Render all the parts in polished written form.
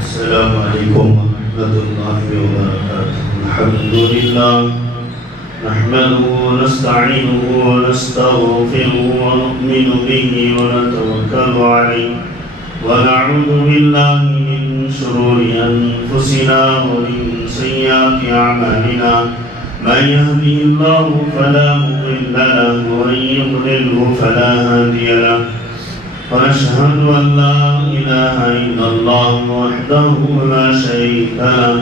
السلام علیکم ورحمۃ اللہ وبرکاتہ. الحمد للہ نحمده ونستعینه ونستغفره ونؤمن به ونتوکل علیہ ونعوذ باللہ من شرور انفسنا ومن سیئات اعمالنا. من يهده الله فلا مضل له ومن يضلله فلا هادي له. ونشهد أن لا إله إلا الله وحده لا شريك له.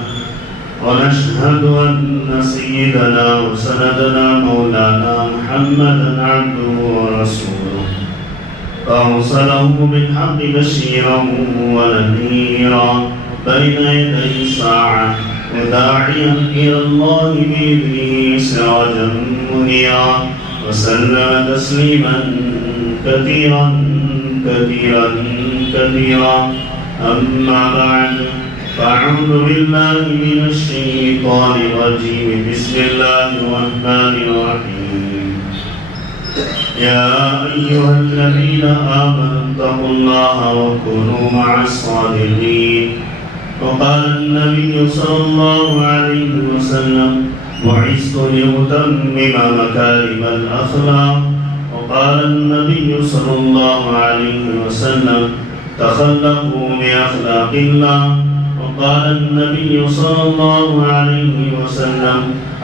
ونشهد أن سيدنا وسندنا مولانا محمدا عبده ورسوله أرسله بالحق بشيرا ونذيرا بين يدي الساعة وداعيا إلى الله بإذنه سراجا منيرا. وسلم تسليما كثيرا كثيرا كثيرا. أما بعد فأعوذ بالله من الشيطان الرجيم. بسم الله الرحمن الرحيم. يا أيها الذين آمنوا اتقوا الله وكونوا مع الصادقين. وقال النبي صلى الله عليه وسلم بعثت لأتمم مكارم الأخلاق. وقال النبي صلى الله عليه وسلم تخلقوا بأخلاق الله. وقال النبي صلى الله عليه وسلم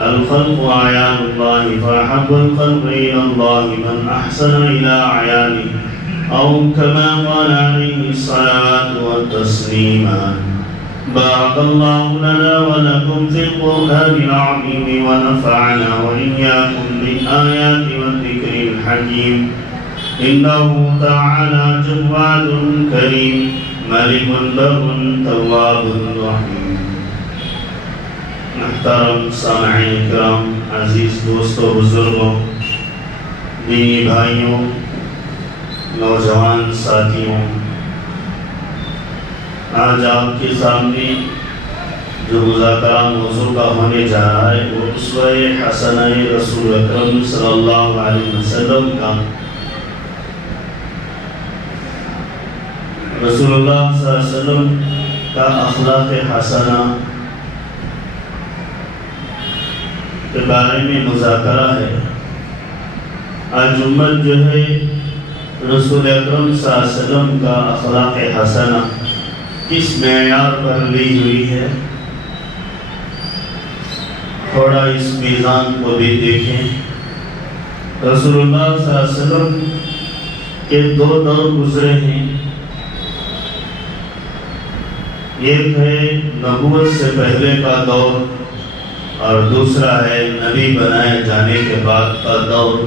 الخلق أعيان الله فأحب الخلق إلى الله من أحسن إلى أعيانه أو كما قال عليه الصلاة والتسليمات. بارك الله لنا ولكم في القرآن العظيم ونفعنا وإياكم بالآيات والذكر الحكيم. إنه تعالى جواد كريم ملك بر تواب رحيم. محترم سامعین کرام، عزیز دوستوں، بزرگوں، دینی بھائیوں، نوجوان ساتھیوں، آج آپ کے سامنے جو مذاکرہ موضوع کا ہونے جا رہا ہے وہ اسوہ حسنہ رسول اکرم صلی اللہ علیہ وسلم کا، رسول اللہ صلی اللہ علیہ وسلم کا اخلاق حسنہ کے بارے میں مذاکرہ ہے. آج امت جو ہے رسول اکرم صلی اللہ علیہ وسلم کا اخلاق حسنہ کس معیار پر لی ہوئی ہے، تھوڑا اس میزان کو بھی دیکھیں. رسول اللہ صلی اللہ علیہ وسلم کے دو دور گزرے ہیں. ایک ہے نبوت سے پہلے کا دور اور دوسرا ہے نبی بنائے جانے کے بعد کا دور.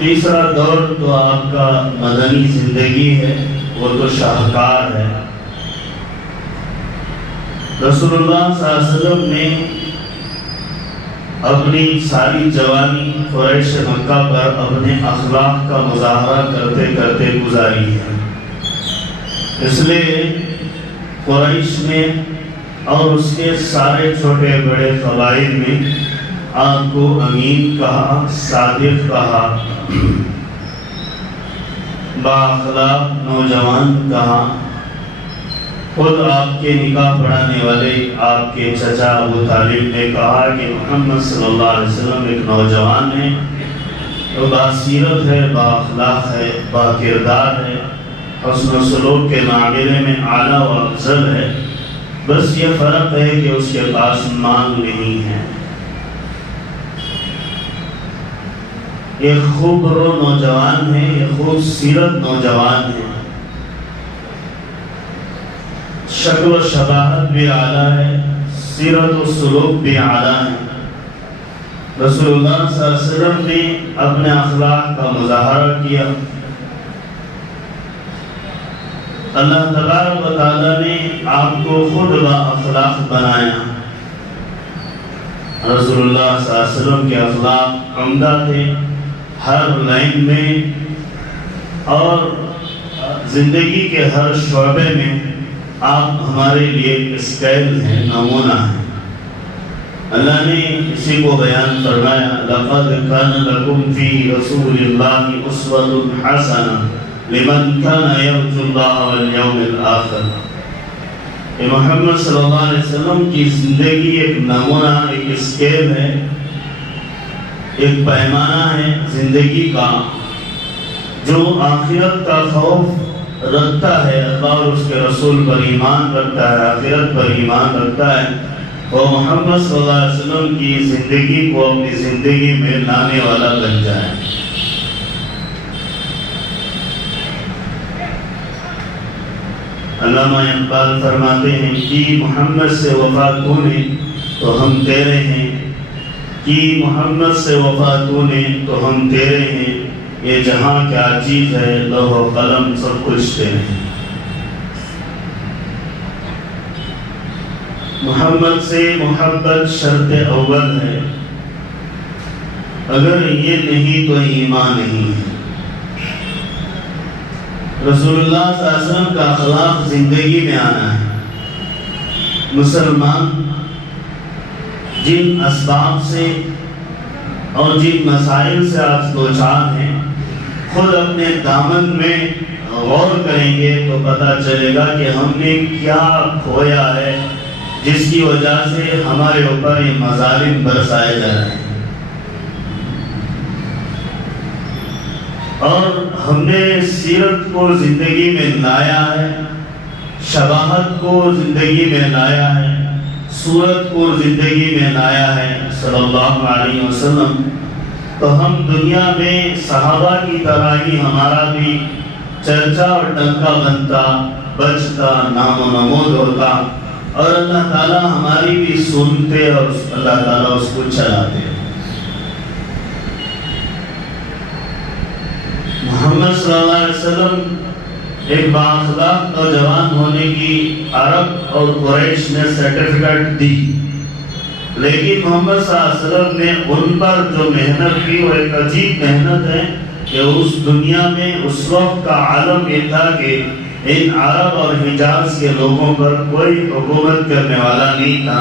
تیسرا دور تو آپ کا مدنی زندگی ہے، وہ تو شاہکار ہے. رسول اللہ صلی اللہ علیہ وسلم نے اپنی ساری جوانی قریش مکہ پر اپنے اخلاق کا مظاہرہ کرتے کرتے گزاری ہے. اس لیے قریش میں اور اس کے سارے چھوٹے بڑے قبائل میں آپ کو امین کہا، صادق کہا، با اخلاق نوجوان کہا. خود آپ کے نکاح پڑھانے والے آپ کے چچا ابو طالب نے کہا کہ محمد صلی اللہ علیہ وسلم ایک نوجوان ہے، وہ باسیرت ہے، با اخلاق ہے، با کردار ہے، حسن و سلوک کے معاملے میں اعلیٰ و افضل ہے. بس یہ فرق ہے کہ اس کے پاس مانگ نہیں ہے. یہ خوب رو نوجوان ہے، یہ خوبصورت نوجوان ہے، شکل و شباہت بھی اعلیٰ ہے، سیرت و سلوک بھی اعلیٰ ہے. رسول اللہ صلی اللہ علیہ وسلم نے اپنے اخلاق کا مظاہرہ کیا. اللہ تبارک و تعالیٰ نے آپ کو خود با اخلاق بنایا. رسول اللہ صلی اللہ علیہ وسلم کے اخلاق عمدہ تھے، ہر لائن میں اور زندگی کے ہر شعبے میں آپ ہمارے لیے اسکیل ہیں، نمونہ ہیں. اللہ نے اسی کو بیان فرمایا، لَقَدْ كَانَ لَكُمْ فِي رَسُولِ اللَّهِ أُسْوَةٌ حَسَنَةٌ لمن كان يرجو الله واليوم الآخر. کہ محمد صلی اللہ علیہ وسلم کی زندگی ایک نمونہ، ایک اسکیل ہے، ایک پیمانہ ہے زندگی کا، جو آخرت کا خوف رکھتا ہے، اللہ اور اس کے رسول پر ایمان رکھتا ہے، آخرت پر ایمان رکھتا ہے، وہ محمد صلی اللہ علیہ وسلم کی زندگی کو اپنی زندگی میں لانے والا بن جائے. علامہ اقبال فرماتے ہیں کہ محمد سے وفا تو نے تو ہم تیرے ہیں، کہ محمد سے وفا تو نے تو ہم تیرے ہیں، یہ جہاں کیا چیز ہے، لوح و قلم سب کچھ تیرے ہیں. محمد سے محبت شرط اول ہے، اگر یہ نہیں تو ایمان نہیں ہے. رسول اللہ صلی اللہ علیہ وسلم کا اخلاق زندگی میں آنا ہے. مسلمان جن اسباب سے اور جن مسائل سے آج دوچار ہیں، خود اپنے دامن میں غور کریں گے تو پتہ چلے گا کہ ہم نے کیا کھویا ہے جس کی وجہ سے ہمارے اوپر یہ مظالم برسائے جا رہے ہیں. اور ہم نے سیرت کو زندگی میں لایا ہے، شباہت کو زندگی میں لایا ہے، صورت کو زندگی میں لایا ہے صلی اللہ علیہ وسلم. تو ہم دنیا میں صحابہ کی طرح ہی ہمارا بھی چرچا اور ڈنکا بنتا، بچتا، نام و نمود ہوتا، اور اللہ تعالیٰ ہماری بھی سنتے اور اللہ تعالیٰ اس کو چلاتے. محمد صلی اللہ علیہ وسلم ایک بااخلاق نوجوان ہونے کی عرب اور قریش نے سرٹیفکیٹ دی، لیکن محمد صلی اللہ علیہ وسلم نے ان پر جو محنت کی وہ ایک عجیب محنت ہے کہ اس دنیا میں اس وقت کا عالم یہ تھا کہ ان عرب اور حجاز کے لوگوں پر کوئی حکومت کرنے والا نہیں تھا،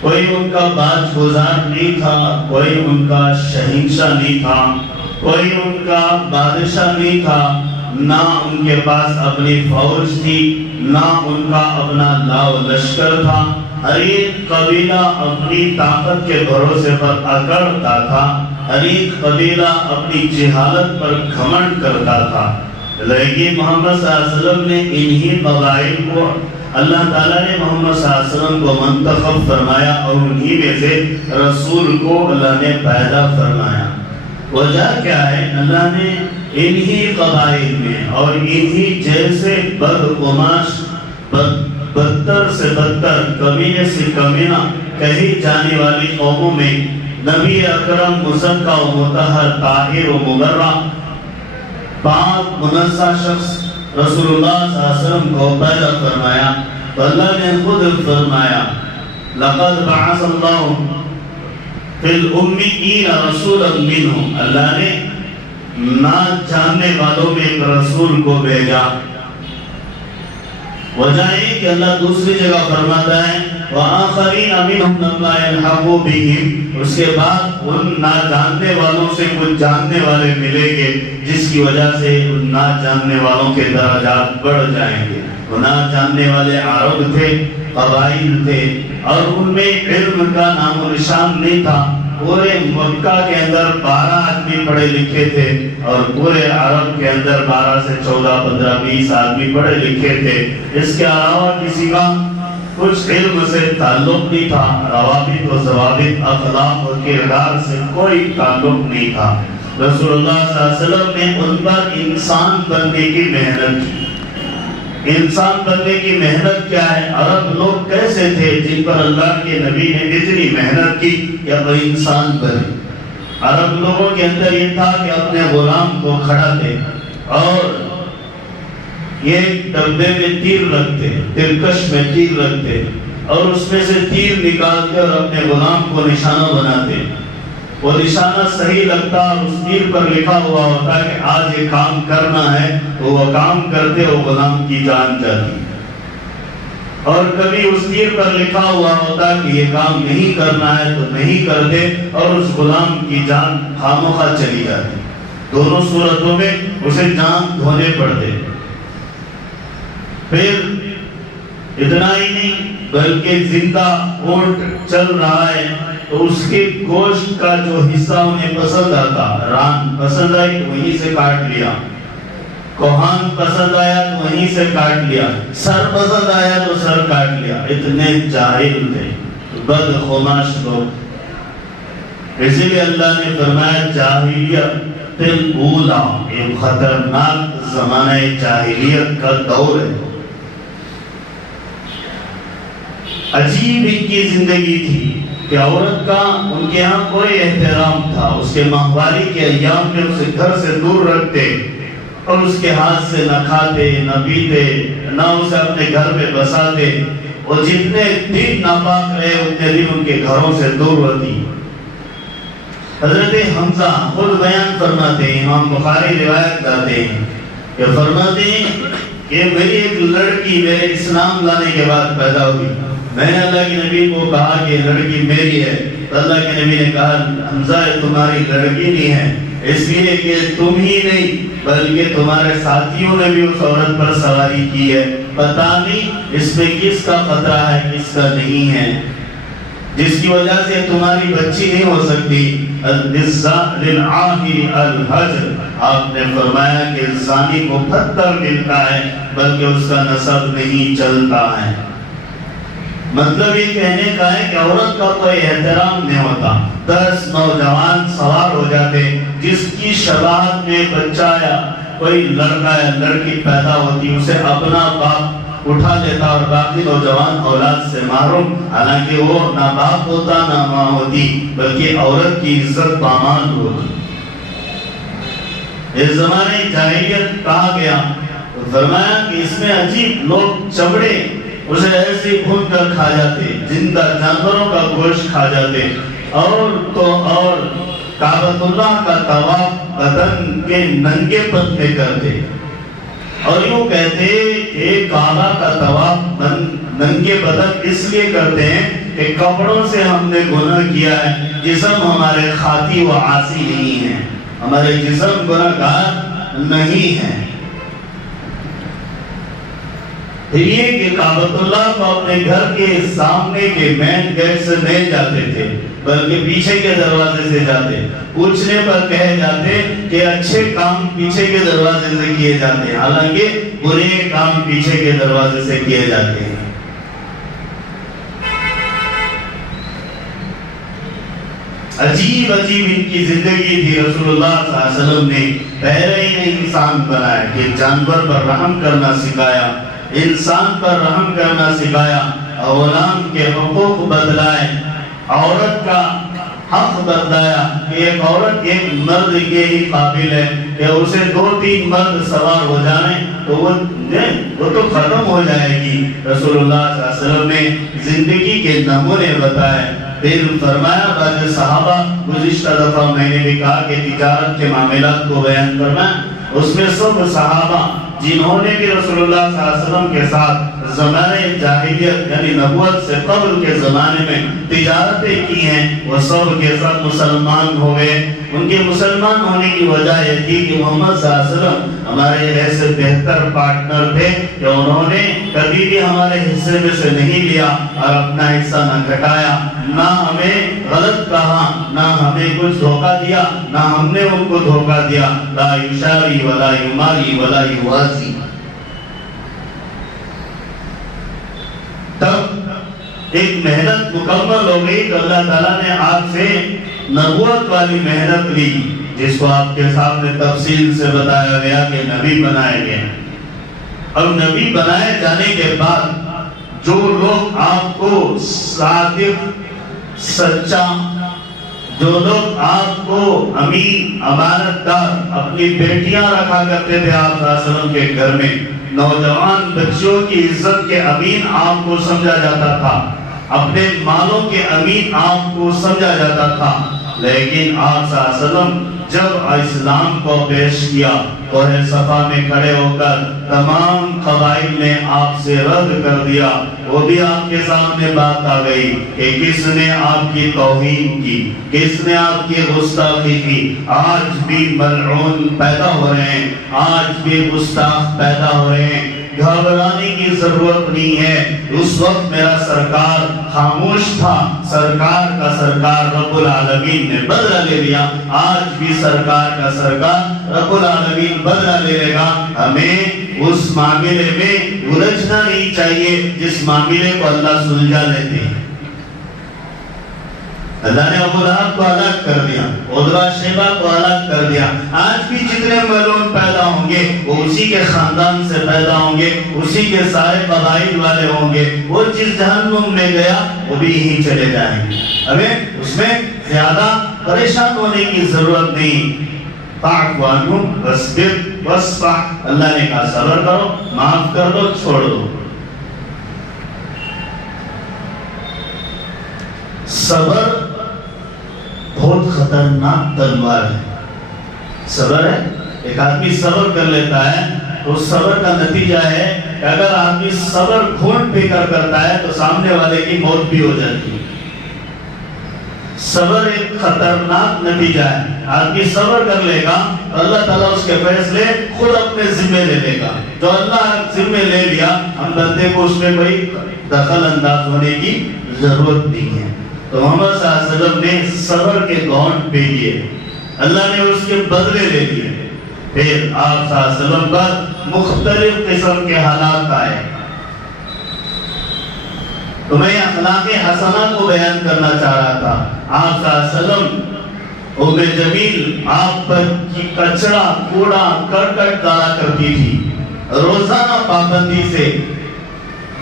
کوئی ان کا باج گزار نہیں تھا، کوئی ان کا شہنشاہ نہیں تھا، کوئی ان کا بادشاہ نہیں تھا، نہ ان کے پاس اپنی فوج تھی، نہ ان کا اپنا لاؤ لشکر تھا. ہر ایک قبیلہ اپنی طاقت کے بھروسے پر اکڑتا تھا، ہر ایک قبیلہ اپنی جہالت پر گھمنڈ کرتا تھا. لیکن محمد صلی اللہ علیہ وسلم نے انہی قبائل کو اللہ تعالیٰ نے محمد صلی اللہ علیہ وسلم کو منتخب فرمایا اور انہی میں سے رسول کو اللہ نے پیدا فرمایا. وجہ کیا ہے؟ اللہ نے انہی قبائل میں اور انہی جیسے بدگماش، بدتر سے بدتر، کمینے سے کمینہ کہی جانے والی قوموں میں نبی اکرم مزکا و مطہر، طاہر و مبرہ، پاک منزہ شخص رسول اللہ صلی اللہ علیہ وسلم کو پیدا فرمایا. تو اللہ نے خود فرمایا لَقَدْ بَعَثَ اللَّهُ فِي الْأُمِّيِّينَ رَسُولًا مِّنْهُمْ. اللہ نے نہ جاننے والوں میں ایک رسول کو بھیجا. وجہ یہ کہ اللہ دوسری جگہ فرماتا ہے وَآخَرِينَ مِنْهُمْ لَمَّا يَلْحَقُوا بِهِمْ. اس کے بعد ان نہ جاننے والوں سے کچھ جاننے والے ملیں گے جس کی وجہ سے ان نہ جاننے والوں کے درجات بڑھ جائیں گے. وہ نہ جاننے والے عرب تھے، قبائل تھے، اور ان میں علم کا نام و نشان نہیں تھا. پورے مکہ کے اندر 12 آدمی پڑھے لکھے تھے اور پورے عرب کے اندر 12 سے 14 15 20 آدمی پڑھے لکھے تھے. اس کے علاوہ کسی کا کچھ علم سے تعلق نہیں تھا، روابط و ضوابط، اخلاق و کردار سے کوئی تعلق نہیں تھا. رسول اللہ صلی اللہ علیہ وسلم نے ان پر انسان بننے کی محنت کی. انسان بننے کی محنت کیا ہے؟ عرب لوگ کیسے تھے جن پر اللہ کے نبی نے اتنی محنت کی کہ وہ انسان بنے. عرب لوگوں کے اندر یہ تھا کہ اپنے غلام کو کھڑا تھے اور یہ ڈبے میں تیر رکھتے، ترکش میں تیر رکھتے اور اس میں سے تیر نکالتے اور اپنے غلام کو نشانہ بناتے. وہ نشانہ صحیح لگتا اور اس تیر پر لکھا ہوا ہوتا کہ آج یہ کام کرنا ہے تو وہ کام کرتے، وہ غلام کی جان جاتی. اور کبھی اس تیر پر لکھا ہوا ہوتا کہ یہ کام نہیں کرنا ہے تو نہیں کرتے اور اس غلام کی جان خامخواہ چلی جاتی. دونوں صورتوں میں اسے جان دھونے پڑتے. پھر اتنا ہی نہیں بلکہ زندہ اونٹ چل رہا ہے تو اس کے گوشت کا جو حصہ انہیں پسند آتا، ران پسند آئی تو وہیں سے کاٹ لیا، کوہان پسند آیا تو وہیں سے کاٹ لیا، سر پسند آیا تو سر کاٹ لیا. اتنے جاہل تھے، بدخماش لوگ. اسی لیے اللہ نے فرمایا جاہلیت الاولی، ایک خطرناک زمانہ جاہلیت کا دور ہے. عجیب ان کی زندگی تھی کہ عورت کا ان کے ہاں کوئی احترام تھا. اس کے ماہواری کے ایام میں اسے گھر سے دور رکھتے اور اس کے ہاتھ سے نہ کھاتے نہ پیتے نہ اسے اپنے گھر میں بساتے. اور جتنے دن ناپاک رہے اتنے دن ان کے گھروں سے دور ہوتی. حضرت حمزہ خود بیان فرماتے ہیں، امام بخاری روایت کرتے ہیں کہ فرماتے ہیں کہ میری ایک لڑکی میرے اسلام لانے کے بعد پیدا ہوئی. میں نے اللہ کے نبی کو کہا کہ لڑکی میری ہے. تو اللہ کے نبی نے کہا حمزہ تمہاری لڑکی نہیں ہے، اس لیے کہ تم ہی نہیں بلکہ تمہارے ساتھیوں نے بھی اس عورت پر سواری کی ہے. پتہ نہیں اس میں کس کا خطرہ ہے کس کا نہیں ہے، جس کی وجہ سے تمہاری بچی نہیں ہو سکتی. للعاہر الحجر، آپ نے فرمایا کہ زانی کو پتھر ملتا ہے بلکہ اس کا نسب نہیں چلتا ہے. مطلب یہ کہنے کا ہے کہ عورت کا کوئی احترام نہیں ہوتا. 10 نوجوان سوار ہو جاتے، جس کی شباہت میں بچہ یا کوئی لڑکا یا لڑکی پیدا ہوتی اسے اپنا باپ اٹھا لیتا اور باقی نوجوان اولاد سے محروم، حالانکہ وہ نہ باپ ہوتا نہ ماں ہوتی بلکہ عورت کی عزت پامال ہوتی. اس زمانے جاہلیت کہا گیا، فرمایا کہ اس میں عجیب لوگ چمڑے اسے ایسے بھون کر کھا جاتے، زندہ جانوروں کا گوشت کھا جاتے، اور کعبۃ اللہ کا طواف بدن کے ننگے پن میں کرتے. اور یوں کہتے کہ کعبہ کا طواف ننگے بدن اس لیے کرتے ہیں کہ کپڑوں سے ہم نے گناہ کیا ہے، جسم ہمارے خاطی و عاصی نہیں ہے، ہمارے جسم گناہ گار نہیں ہے. یہ کہ کعبۃ اللہ کو اپنے گھر کے سامنے کے مین گیٹ سے نہیں جاتے تھے بلکہ پیچھے کے دروازے سے جاتے. پوچھنے پر کہے جاتے کہ اچھے کام پیچھے کے دروازے سے کیے جاتے ہیں، حالانکہ برے کام پیچھے کے دروازے سے کیے جاتے ہیں. عجیب عجیب ان کی زندگی تھی. رسول اللہ صلی اللہ علیہ وسلم نے پہلے ہی انسان بنایا کہ جانور پر رحم کرنا سکھایا، انسان پر رحم کرنا سکھایا، غلام کے حقوق بدلائے، عورت کا حق بتایا کہ ایک عورت ایک مرد کے ہی قابل ہے کہ اسے 2-3 مرد سوار ہو جائیں تو وہ تو ختم ہو جائے گی. رسول اللہ صلی اللہ علیہ وسلم نے زندگی کے نمونے بتائے. پھر فرمایا بعض صحابہ، گزشتہ دفعہ میں نے بھی کہا کہ تجارت کے معاملات کو بیان کرنا، اس میں سب صحابہ جنہوں نے بھی رسول اللہ صلی اللہ علیہ وسلم کے ساتھ زمانے جاہلیت یعنی نبوت سے قبل کے زمانے میں تجارتیں کی ہیں، وہ سب کے ساتھ مسلمان ہو گئے. ان کے مسلمان ہونے کی وجہ یہ تھی کہ محمد صلی اللہ علیہ وسلم ہمارے ایسے بہتر پارٹنر تھے کہ انہوں نے کبھی بھی ہمارے حصے میں سے نہیں لیا اور اپنا حصہ نہ گھٹایا، نہ ہمیں غلط کہا، نہ ہمیں کچھ دھوکہ دیا، نہ ہم نے ان کو دھوکہ دیا. لا یشاری ولا یماری ولا یوازی. تب ایک محنت مکمل ہو گئی کہ اللہ تعالیٰ نے آپ سے نبوت والی محنت لی، جس کو آپ کے سامنے تفصیل سے بتایا گیا کہ نبی بنائے گئے. اور نبی بنائے جانے کے بعد جو لوگ آپ کو صادق، سچا، جو لوگ آپ کو امین، امانت دار، اپنی بیٹیاں رکھا کرتے تھے آپ صلی اللہ علیہ وسلم کے گھر میں، نوجوان بچوں کی عزت کے امین آپ کو سمجھا جاتا تھا، اپنے مالوں کے امین آپ کو سمجھا جاتا تھا. لیکن آپ صلی اللہ علیہ وسلم جب اسلام کو پیش کیا کوہ صفا میں کھڑے ہو کر تمام قبائل نے آپ سے رد کر دیا، وہ بھی آپ کے سامنے بات آ گئی کہ کس نے آپ کی توہین کی، کس نے آپ کی گستاخی کی۔ آج بھی ملعون پیدا ہو رہے ہیں، آج بھی گستاخ پیدا ہو رہے ہیں، گھبرانے کی ضرورت نہیں ہے۔ اس وقت میرا سرکار خاموش تھا، سرکار کا سرکار رب العالمین نے بدلہ لے لیا، آج بھی سرکار کا سرکار رب العالمین بدلہ لے لے گا۔ ہمیں اس معاملے میں الجھنا نہیں چاہیے جس معاملے کو اللہ سلجھا لیتے ہیں۔ اللہ نے ابو لہب کو ہلاک کر دیا، عتبہ شیبہ کو ہلاک کر دیا۔ آج بھی جتنے ملعون پیدا ہوں گے وہ اسی کے خاندان سے پیدا ہوں گے، اسی کے سارے قبائل والے ہوں گے۔ وہ جس جہنم میں گیا وہ بھی یہیں چلے جائیں گے، ہمیں اس میں زیادہ پریشان ہونے کی ضرورت نہیں۔ فاعف عنہم واصبر واصفح، اللہ نے کہا صبر کرو، معاف کر دو، چھوڑ دو۔ صبر بہت خطرناک تلوار ہے۔ صبر ہے، ایک آدمی صبر کر لیتا ہے تو صبر کا نتیجہ ہے کہ اگر آدمی صبر گھونٹ پہ کر کرتا ہے تو سامنے والے کی موت بھی ہو جاتی ہے۔ صبر ایک خطرناک نتیجہ ہے۔ آدمی صبر کر لے گا تو اللہ تعالیٰ اس کے فیصلے خود اپنے ذمے لے لے گا۔ جو اللہ ذمے لے لیا، ہم بندے کو اس میں کوئی دخل انداز ہونے کی ضرورت نہیں ہے۔ تو محمد صلی اللہ علیہ وسلم نے صبر کے گونٹ پہ لیے، اللہ نے اس کے بدلے لے لیے۔ پھر آپ صلی اللہ علیہ وسلم پر مختلف قسم کے حالات آئے۔ تو میں اخلاق حسنہ کو بیان کرنا چاہ رہا تھا۔ آپ صلی اللہ علیہ وسلم ام جمیل آپ پر کی کچرا کوڑا کرکٹ ڈالا کرتی تھی، روزانہ پابندی سے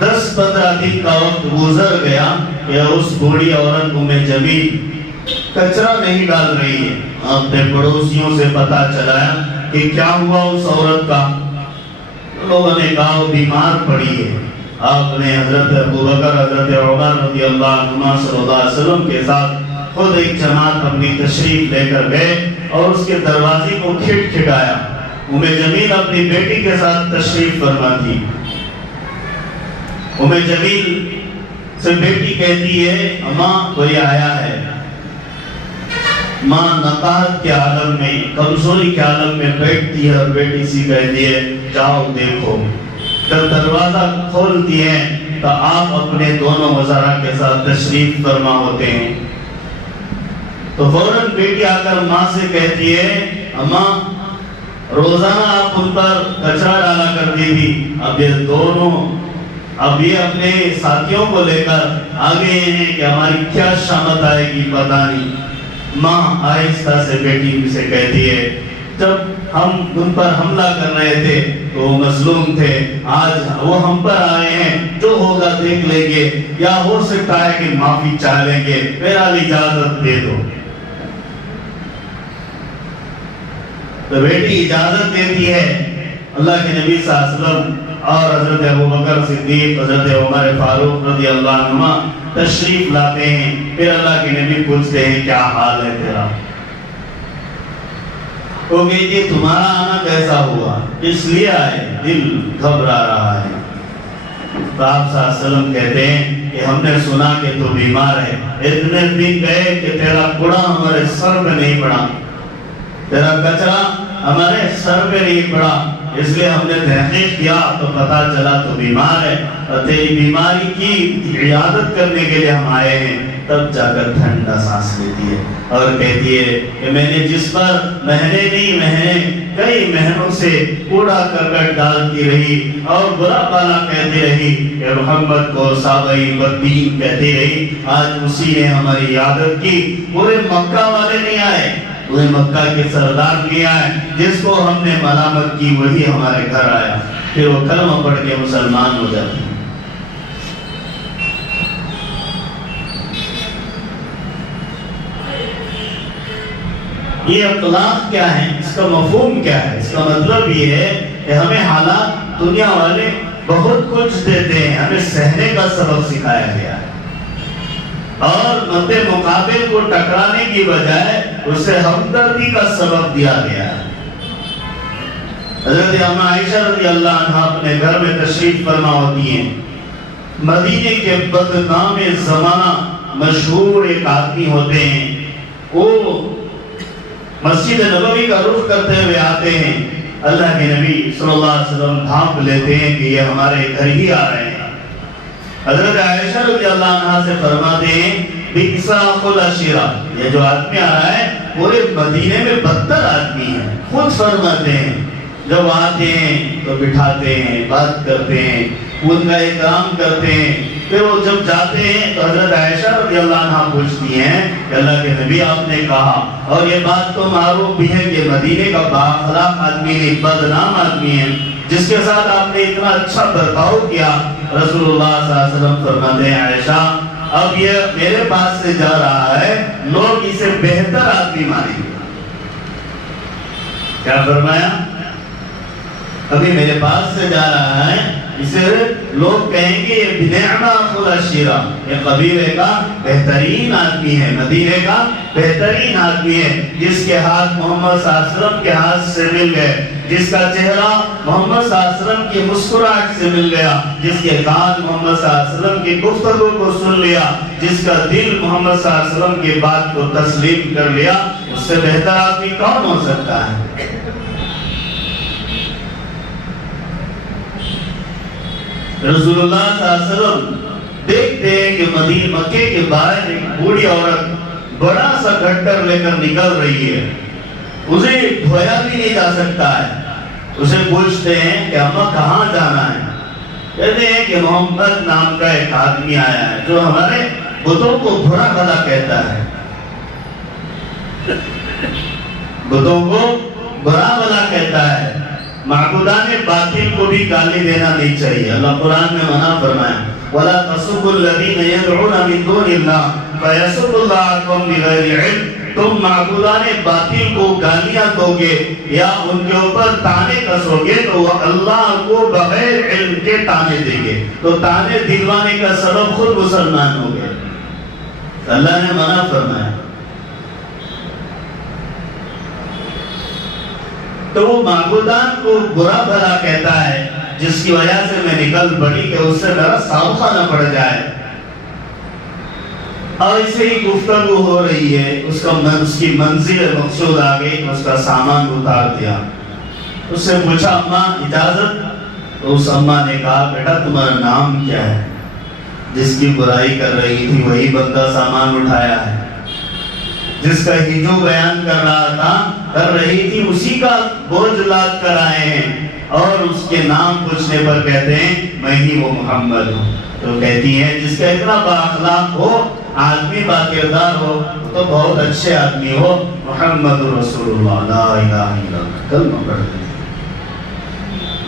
10-15 دن کا وقت گزر گیا کہ اس بوڑھی عورت ام جمیل کچرا نہیں ڈال رہی ہے۔ اپنے پڑوسیوں سے پتا چلایا کہ کیا ہوا اس عورت کا۔ لوگوں نے کہا وہ بیمار پڑی ہے۔ آپ نے حضرت ابوبکر، حضرت عمر رضی اللہ عنہ صلی اللہ علیہ وسلم کے ساتھ خود ایک جماعت اپنی تشریف لے کر گئے اور اس کے دروازے کو کھٹکھٹایا۔ ام جمیل اپنی بیٹی کے ساتھ تشریف فرما تھی۔ ام جمیل سے بیٹی کہتی ہے اماں کوئی آیا ہے۔ ماں نقاہت کے عالم میں، کمزوری کے عالم میں بیٹھتی ہے اور بیٹی سی کہتی ہے جاؤ دیکھو۔ جب دروازہ کھولتی ہے تو آپ اپنے دونوں وزراء کے ساتھ تشریف فرما ہوتے ہیں۔ تو فوراً بیٹی آ کر ماں سے کہتی ہے اماں روزانہ آپ ان پر کچرا ڈالا کرتی تھی، اب یہ دونوں اب یہ اپنے ساتھیوں کو لے کر آگے ہیں کہ ہماری کیا شامت آئے گی پتہ نہیں۔ ماں آہستہ سے بیٹی سے کہتی ہے جب ہم ان پر حملہ کر رہے تھے تو وہ مظلوم تھے، آج وہ ہم پر آئے ہیں، جو ہوگا دیکھ لیں گے، یا ہو سکتا ہے کہ معافی چاہ لیں گے، میرا اجازت دے دو۔ تو بیٹی اجازت دیتی ہے۔ اللہ کے نبی صلی اللہ علیہ وسلم اور حضرت ابوبکر صدیق، حضرت عمر فاروق رضی اللہ عنہ تشریف لاتے ہیں۔ پھر اللہ کے نبی پوچھتے ہیں کیا حال ہے تیرا؟ وہ کہتی ہے تمہارا آنا کیسا ہوا؟ اس لیے آئے، دل گھبرا رہا ہے۔ تو آپ صلی اللہ علیہ وسلم کہتے ہیں کہ ہم نے سنا کہ تو بیمار ہے، اتنے دن گئے کہ تیرا کوڑا ہمارے سر پہ نہیں پڑا، تیرا کچرا ہمارے سر پہ نہیں پڑا، اس لیے ہم نے تحقیق کیا تو پتا چلا تو بیمار ہے، اور تیری بیماری کی عیادت کرنے کے لیے ہم آئے ہیں۔ تب جا کر ٹھنڈا سانس لیتی ہے اور کہتی ہے کہ میں نے جس پر مہینے نہیں مہینے کئی مہینوں سے کوڑا کرکٹ ڈالتی رہی اور برا بالا کہتی رہی کہ محمد کو صابئی بدین کہتی رہی، آج اسی نے ہماری عیادت کی۔ پورے مکہ والے نہیں آئے، پورے مکہ کے سردار نہیں آئے، جس کو ہم نے ملامت کی وہی ہمارے گھر آیا۔ پھر وہ کلمہ پڑھ کے مسلمان ہو جاتے ہیں۔ یہ اخلاق کیا ہے، اس کا مفہوم کیا ہے؟ اس کا مطلب یہ ہے کہ ہمیں حالات دنیا والے بہت کچھ دیتے ہیں، ہمیں سہنے کا سبق سکھایا گیا ہے۔ اور مد مقابل کو ٹکرانے کی بجائے اسے ہمدردی کا سبب دیا گیا ہے۔ حضرت اما عائشہ رضی اللہ عنہ اپنے گھر میں تشریف فرما ہوتی ہیں، مدینے کے بدنام زمانہ مشہور ایک آدمی ہوتے ہیں، وہ مسجد نبوی کا رخ کرتے ہوئے آتے ہیں، اللہ کے نبی صلی اللہ علیہ وسلم بھانپ لیتے ہیں کہ یہ ہمارے گھر ہی آ رہے ہیں۔ حضرت عائشہ رضی اللہ عنہ سے فرماتے ہیں بِئْسَ أَخُو الْعَشِيرَةِ، یہ جو آدمی آ رہا ہے پورے مدینے میں بدتر آدمی ہے۔ خود فرماتے ہیں جب آتے ہیں تو بٹھاتے ہیں، بات کرتے ہیں، ان کا اکرام کرتے ہیں، پھر وہ جب جاتے ہیں تو حضرت عائشہ رضی اللہ عنہ پوچھتی ہیں کہ اللہ کے نبی آپ نے کہا، اور یہ بات تو معروف بھی ہے کہ مدینے کا بااخلاق آدمی نہیں، بدنام آدمی ہے، جس کے ساتھ آپ نے اتنا اچھا برتاؤ کیا۔ رسول اللہ صلی اللہ علیہ وسلم فرماتے ہیں عائشہ اب یہ میرے پاس سے جا رہا ہے، لوگ اسے بہتر آدمی مانیں گے۔ کیا فرمایا؟ ابھی میرے پاس سے جا رہا ہے، اسے لوگ کہیں گے یہ بِنِعْمَ أَخُو الْعَشِيرَةِ، یہ قبیلے کا بہترین آدمی ہے، مدینے کا بہترین آدمی ہے، جس کے ہاتھ محمد صلی اللہ علیہ وسلم کے ہاتھ سے مل گئے، جس کا چہرہ محمد صلی اللہ علیہ وسلم کی مسکراہٹ سے مل گیا، جس کے کان محمد صلی اللہ علیہ وسلم کی گفتگو کو سن لیا، جس کا دل محمد صلی اللہ علیہ وسلم کی بات کو تسلیم کر لیا، اس سے بہتر آدمی کون ہو سکتا ہے؟ رسول اللہ صلی اللہ علیہ وسلم دیکھتے ہیں کہ مکے کے باہر ایک بوڑھی عورت بڑا سا گھٹر لے کر نکل رہی ہے، اسے دھویا بھی نہیں جا سکتا ہے۔ اسے پوچھتے ہیں کہ اماں کہاں جانا ہے؟ کہتے ہیں کہ محمد نام کا ایک آدمی آیا ہے جو ہمارے بتوں کو برا بھلا کہتا ہے، بتوں کو برا بھلا کہتا ہے، معبودان باطل کو بھی گالی دینا نہیں چاہیے۔ اللہ قرآن میں منع فرمایا وَلَا تَسُبُّوا الَّذِينَ يَدْعُونَ مِن دُونِ اللَّهِ فَيَسُبُّوا اللَّهَ عَدْوًا بِغَيْرِ عِلْمٍ، تم معبودان باطل کو گالیاں دو گے یا ان کے اوپر تانے کسو گے تو وہ اللہ کو بغیر علم کے تانے دیں گے، تو تانے دلوانے کا سبب خود مسلمان ہو گئے۔ اللہ نے منع فرمایا۔ تو وہ معبودان کو برا بھلا کہتا ہے، جس کی وجہ سے میں نکل پڑی کہ اس سے میرا سامنا نہ پڑ جائے، اور اسے ہی گفتگو ہو رہی ہے، اس کی منزل مقصود آ گئی، اس کا سامان اتار دیا۔ اس سے پوچھا اماں اجازت؟ تو اس اماں نے کہا بیٹا تمہارا نام کیا ہے؟ جس کی برائی کر رہی تھی وہی بندہ سامان اٹھایا ہے، جس کا ہجو بیان کر رہی تھی اسی کا بوجھ لاد کر آئے ہیں، اور اس کے نام پوچھنے پر کہتے ہیں میں ہی وہ محمد ہوں۔ تو کہتی ہیں جس کا اتنا بااخلاق ہو، آدمی با کردار ہو، تو بہت اچھے آدمی ہو، محمد رسول اللہ لا الہ الا اللہ، کلمہ پڑھ دیں۔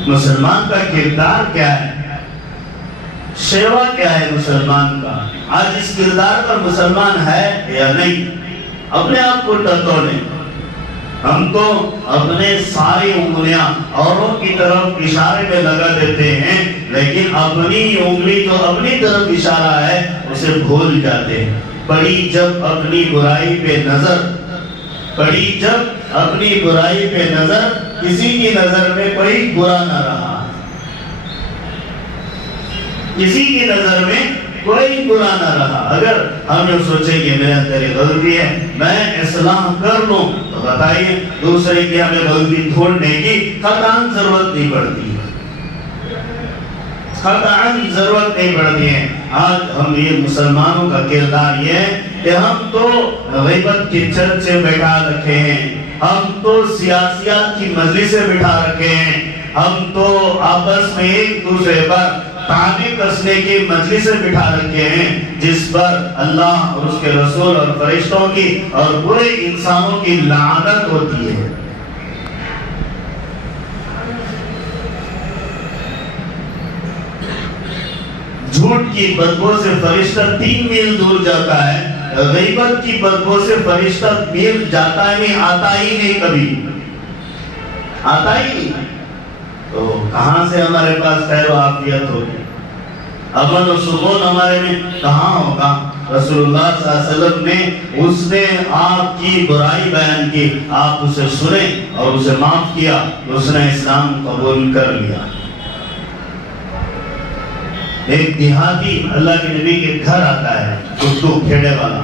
مسلمان کا کردار کیا ہے؟ شیوا کیا ہے مسلمان کا؟ آج اس کردار پر مسلمان ہے یا نہیں؟ اپنے آپ کو ٹٹولیں۔ ہم تو اپنے ساری انگلیاں اوروں کی طرف اشارے میں لگا دیتے ہیں، لیکن اپنی انگلی جو اپنی طرف اشارہ ہے اسے بھول جاتے ہیں۔ پڑی جب اپنی برائی پہ نظر کسی کی نظر میں کوئی برا نہ رہا، کسی کی نظر میں کوئی برا نہ رہا۔ اگر ہم یہ سوچیں کہ میرے اندر یہ غلطی ہے، میں اصلاح کر لوں، تو بتائیے دوسرے کی ہمیں غلطی ڈھونڈنے کی قطعاً ضرورت نہیں پڑتی ہے۔ آج ہم یہ مسلمانوں کا کردار یہ ہے کہ ہم تو غیبت کے چرچے بیٹھا رکھے ہیں، ہم تو سیاسیات کی مجلسیں بٹھا رکھے ہیں، ہم تو آپس میں ایک دوسرے پر تانے کسنے کی مجلسیں بٹھا رکھے ہیں، جس پر اللہ اور اس کے رسول اور فرشتوں کی اور برے انسانوں کی لعنت ہوتی ہے۔ جھوٹ کی بدبو سے فرشتہ 3 میل دور جاتا ہے، غیبت کی بدبو سے فرشتہ میل جاتا ہی نہیں، آتا ہی نہیں، کبھی آتا ہی نہیں۔ تو کہاں سے ہمارے پاس خیر و عافیت ہوگی؟ امن و سکون ہمارے میں کہاں ہوگا؟ رسول اللہ صلی اللہ علیہ وسلم نے اس نے آپ کی برائی بیان کی، آپ اسے سنے اور اسے معاف کیا، اس نے اسلام قبول کر لیا۔ ایک دیہاتی اللہ کے نبی کے گھر آتا ہے، کتو کھیڑے والا،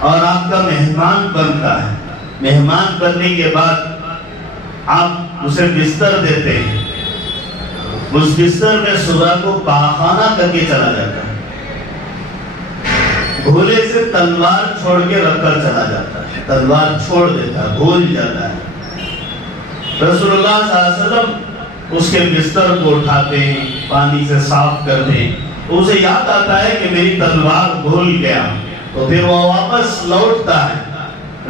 اور آپ کا مہمان بنتا ہے۔ مہمان بننے کے بعد آپ اسے بستر دیتے ہیں، اس بستر میں صبح کو پاخانہ کر کے چلا جاتا ہے، بھولے سے تلوار چھوڑ کے رکھ کر چلا جاتا ہے، تلوار چھوڑ دیتا ہے، بھول جاتا ہے۔ رسول اللہ صلی اللہ علیہ وسلم اس کے بستر کو اٹھاتے ہیں، پانی سے صاف کرتے ہیں، اسے یاد آتا ہے کہ میری تلوار بھول گیا، تو پھر وہ واپس لوٹتا ہے،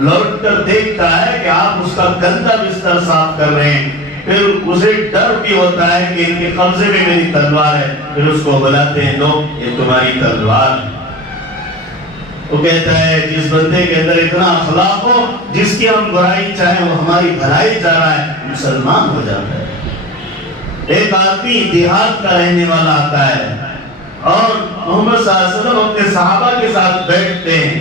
لوٹ کر دیکھتا ہے کہ آپ اس کا گندا بستر صاف کر رہے ہیں، پھر اسے ڈر بھی ہوتا ہے کہ ان کے قبضے میں میری تلوار ہے، پھر اس کو بلاتے ہیں، لو یہ تمہاری تلوار ہے۔ وہ کہتا ہے جس بندے کے اندر اتنا اخلاق ہو، جس کی ہم برائی چاہیں وہ ہماری بھلائی چاہ رہا ہے، مسلمان ہو جاتا ہے۔ ایک آدمی دیہات کا رہنے والا آتا ہے اور محمد صلی اللہ علیہ وسلم اپنے صحابہ کے ساتھ بیٹھتے ہیں،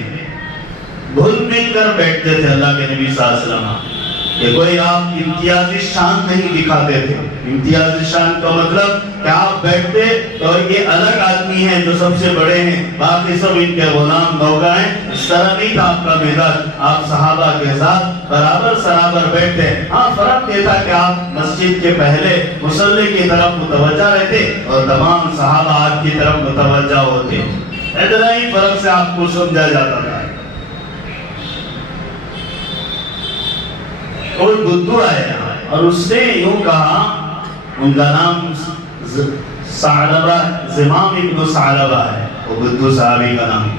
گھل مل کر بیٹھتے تھے اللہ کے نبی صلی اللہ علیہ وسلم، کہ کوئی آپ امتیازی شان نہیں دکھاتے تھے۔ امتیازی شان کا مطلب کہ آپ بیٹھتے تو یہ الگ آدمی ہیں جو سب سے بڑے ہیں، باقی سب ان کے غلام نوکر ہیں، اس طرح نہیں تھا آپ کا مزاج۔ آپ صحابہ کے ساتھ برابر سرابر بیٹھتے۔ ہاں فرق یہ تھا کہ آپ مسجد کے پہلے مصلی کی طرف متوجہ رہتے اور تمام صحابہ آپ کی طرف متوجہ ہوتے، اتنا ہی فرق سے آپ کو سمجھا جاتا تھا۔ کوئی بدو آیا اور اس نے یوں کہا، ان کا نام ثعلبہ، زمام ابن ثعلبہ ہے، وہ بدو صحابی کا نام،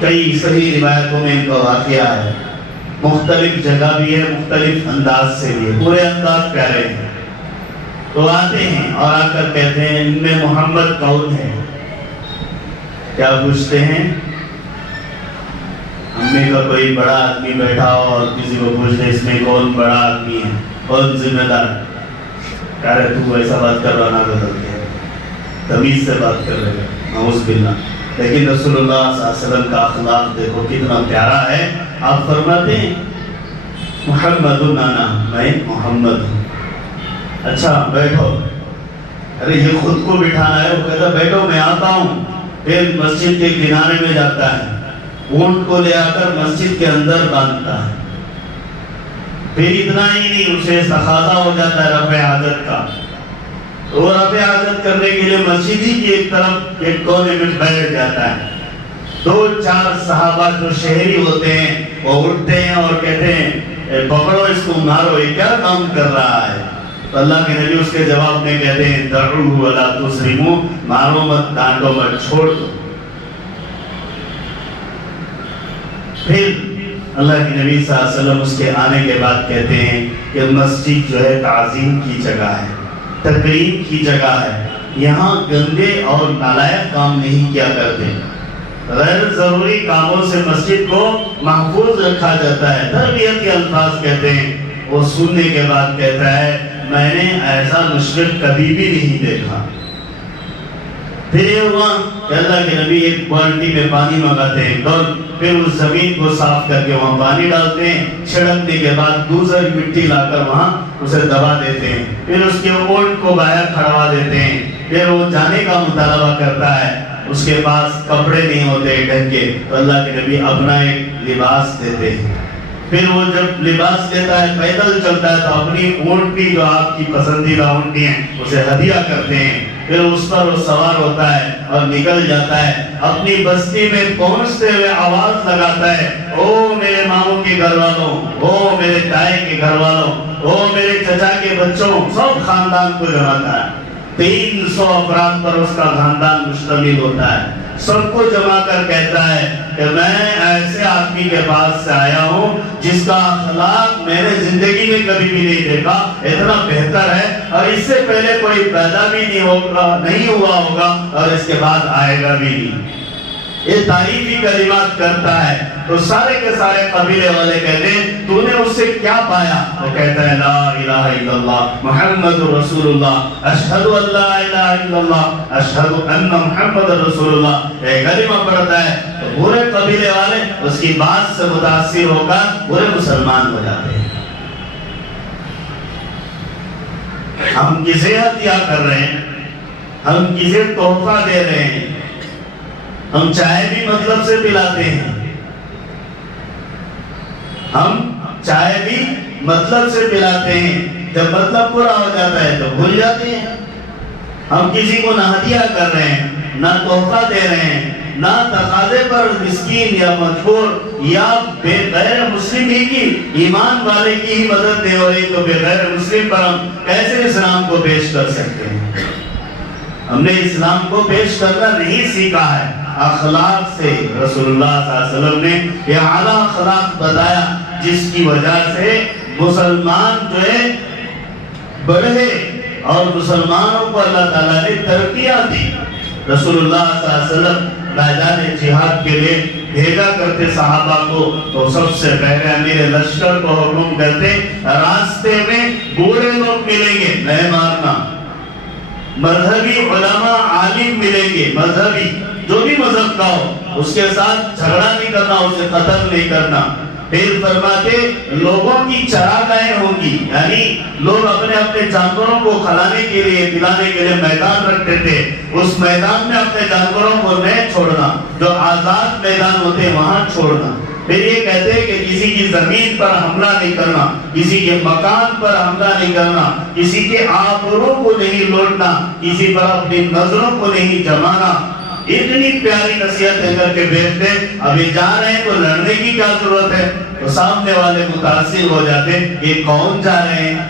کئی صحیح روایتوں میں ان کا واقعہ ہے، مختلف جگہ بھی ہے، مختلف انداز سے بھی ہے، پورے انداز پیارے ہیں۔ تو آتے ہیں اور آ کر کہتے ہیں ان میں محمد کون ہے؟ کیا پوچھتے ہیں؟ ہمیں کا کوئی بڑا آدمی بیٹھا ہو اور کسی کو پوچھتے اس میں کون بڑا آدمی ہے، کون ذمہ دار؟ کہہ رہے تو ایسا بات کر رہا، نہ بدلتے ہیں، تمیز سے بات کر رہے ہیں، نعوذ باللہ۔ لیکن رسول اللہ صلی اللہ علیہ وسلم کا اخلاق دیکھو کتنا پیارا ہے۔ آپ فرماتے ہیں محمد نانا، میں محمد ہوں۔ اچھا بیٹھو، ارے یہ خود کو بٹھانا ہے، وہ کہتا بیٹھو میں آتا ہوں۔ پھر مسجد کے کنارے میں جاتا ہے، اونٹ کو لے آ کر مسجد کے اندر باندھتا ہے۔ پھر اتنا ہی نہیں، اسے تقاضا ہو جاتا ہے رفع حاجت کا، وہ رفع حاجت کرنے کے لیے مسجد ہی کی ایک طرف ایک کونے میں بیٹھ جاتا ہے۔ دو چار صحابہ جو شہری ہوتے ہیں وہ اٹھتے ہیں اور کہتے ہیں پکڑو اس کو، مارو، یہ کیا کام کر رہا ہے؟ تو اللہ کے نبی اس کے جواب میں کہتے ہیں دعوہ ولا تسرموا، مارو مت، ڈانٹو مت، چھوڑ دو۔ پھر اللہ کے نبی صلی اللہ علیہ وسلم اس کے آنے کے بعد کہتے ہیں کہ مسجد جو ہے تعظیم کی جگہ ہے، تکریم کی جگہ ہے، یہاں گندے اور نالائق کام نہیں کیا کرتے، غیر ضروری کاموں سے مسجد کو محفوظ رکھا جاتا ہے۔ تربیت کے الفاظ کہتے ہیں۔ وہ سننے کے بعد کہتا ہے میں نے ایسا مشرق کبھی بھی نہیں دیکھا۔ پھر یہ ہوا کہ اللہ کے نبی ایک بالٹی میں پانی منگاتے ہیں، پھر اس زمین کو صاف کر کے وہاں پانی ڈالتے ہیں، چھڑکنے کے بعد دوسری مٹی لا کر وہاں اسے دبا دیتے ہیں، پھر اس کے اونٹ کو باہر کھڑوا دیتے ہیں، پھر وہ جانے کا مطالبہ کرتا ہے، اس کے پاس کپڑے نہیں ہوتے ڈھنگ کے، تو اللہ کے نبی اپنا ایک لباس دیتے ہیں۔ پھر وہ جب لباس لیتا ہے پیدل چلتا ہے تو اپنی اونٹنی جو آپ کی پسندیدہ اونٹنی ہے اسے ہدیہ کرتے ہیں، پھر اس پر وہ سوار ہوتا ہے اور نکل جاتا ہے، اپنی بستی میں پہنچتے ہوئے آواز لگاتا ہے او میرے ماموں کے گھر والوں، او میرے تائی کے گھر والوں، او میرے چچا کے بچوں، سب خاندان کو جماتا ہے۔ 300 افراد پر اس کا خاندان مشتمل ہوتا ہے، سب کو جمع کر کہتا ہے کہ میں ایسے آدمی کے پاس سے آیا ہوں جس کا اخلاق میں نے زندگی میں کبھی بھی نہیں دیکھا، اتنا بہتر ہے، اور اس سے پہلے کوئی پیدا بھی نہیں ہوا ہوگا اور اس کے بعد آئے گا بھی نہیں۔ یہ تعریفی کلمات کرتا ہے تو سارے کے سارے قبیلے والے کہتے ہیں تو نے اس سے کیا پایا؟ وہ کہتا ہے لا الہ الا اللہ محمد رسول اللہ اشہد ان لا الہ الا اللہ اشہد ان محمد رسول اللہ، یہ کلمہ پڑھتا ہے تو پورے قبیلے والے اس کی بات سے متاثر ہو کر پورے مسلمان ہو جاتے ہیں۔ ہم کسے عطیہ کر رہے ہیں، ہم کسے تحفہ دے رہے ہیں، ہم چائے بھی مطلب سے پلاتے ہیں، ہم چائے بھی مطلب سے پلاتے ہیں، جب مطلب پورا ہو جاتا ہے تو بھول جاتے ہیں۔ ہم کسی کو نہ ہدیہ کر رہے ہیں، نہ تحفہ دے رہے ہیں، نہ تقاضے پر مسکین یا مجبور یا غیر مسلم ہی کی ایمان والے کی ہی مدد دے ہو رہی تو غیر مسلم پر ہم کیسے اسلام کو پیش کر سکتے ہیں؟ ہم نے اسلام کو پیش کرنا نہیں سیکھا ہے۔ اخلاق سے رسول اللہ صلی اللہ علیہ وسلم نے یہ اعلیٰ اخلاق بتایا جس کی وجہ سے مسلمان جو ہے بڑھے اور مسلمانوں کو اللہ تعالیٰ نے ترقیاں دی۔ رسول اللہ صلی اللہ علیہ وسلم میدان جہاد کے لیے بھیجا کرتے صحابہ کو تو سب سے پہلے امیر لشکر کو حکم کرتے راستے میں بوڑھے لوگ ملیں گے نہیں مارنا، مذہبی علماء عالم ملیں گے، مذہبی جو بھی مذہب کا ہو اس کے ساتھ جھگڑا نہیں کرنا، اسے قتل نہیں کرنا۔ پھر فرماتے لوگوں کی چراگاہیں ہوں گی، یعنی لوگ اپنے اپنے جانوروں کو کھلانے کے لیے پلانے کے لیے میدان رکھتے تھے، اس میدان میں اپنے جانوروں کو نہیں چھوڑنا، جو آزاد میدان ہوتے وہاں چھوڑنا۔ پھر یہ کہتے ہیں کہ کسی کی زمین پر حملہ نہیں کرنا، کسی کے مکان پر حملہ نہیں کرنا، کسی کے آبروں کو نہیں لوٹنا، کسی پر اپنی نظروں کو نہیں جمانا۔ اتنی پیاری نصیحت دے کر کے بھیجتے ابھی جا رہے ہیں تو لڑنے کی کیا ضرورت ہے؟ تو سامنے والے متاثر ہو جاتے یہ کون جا رہے ہیں،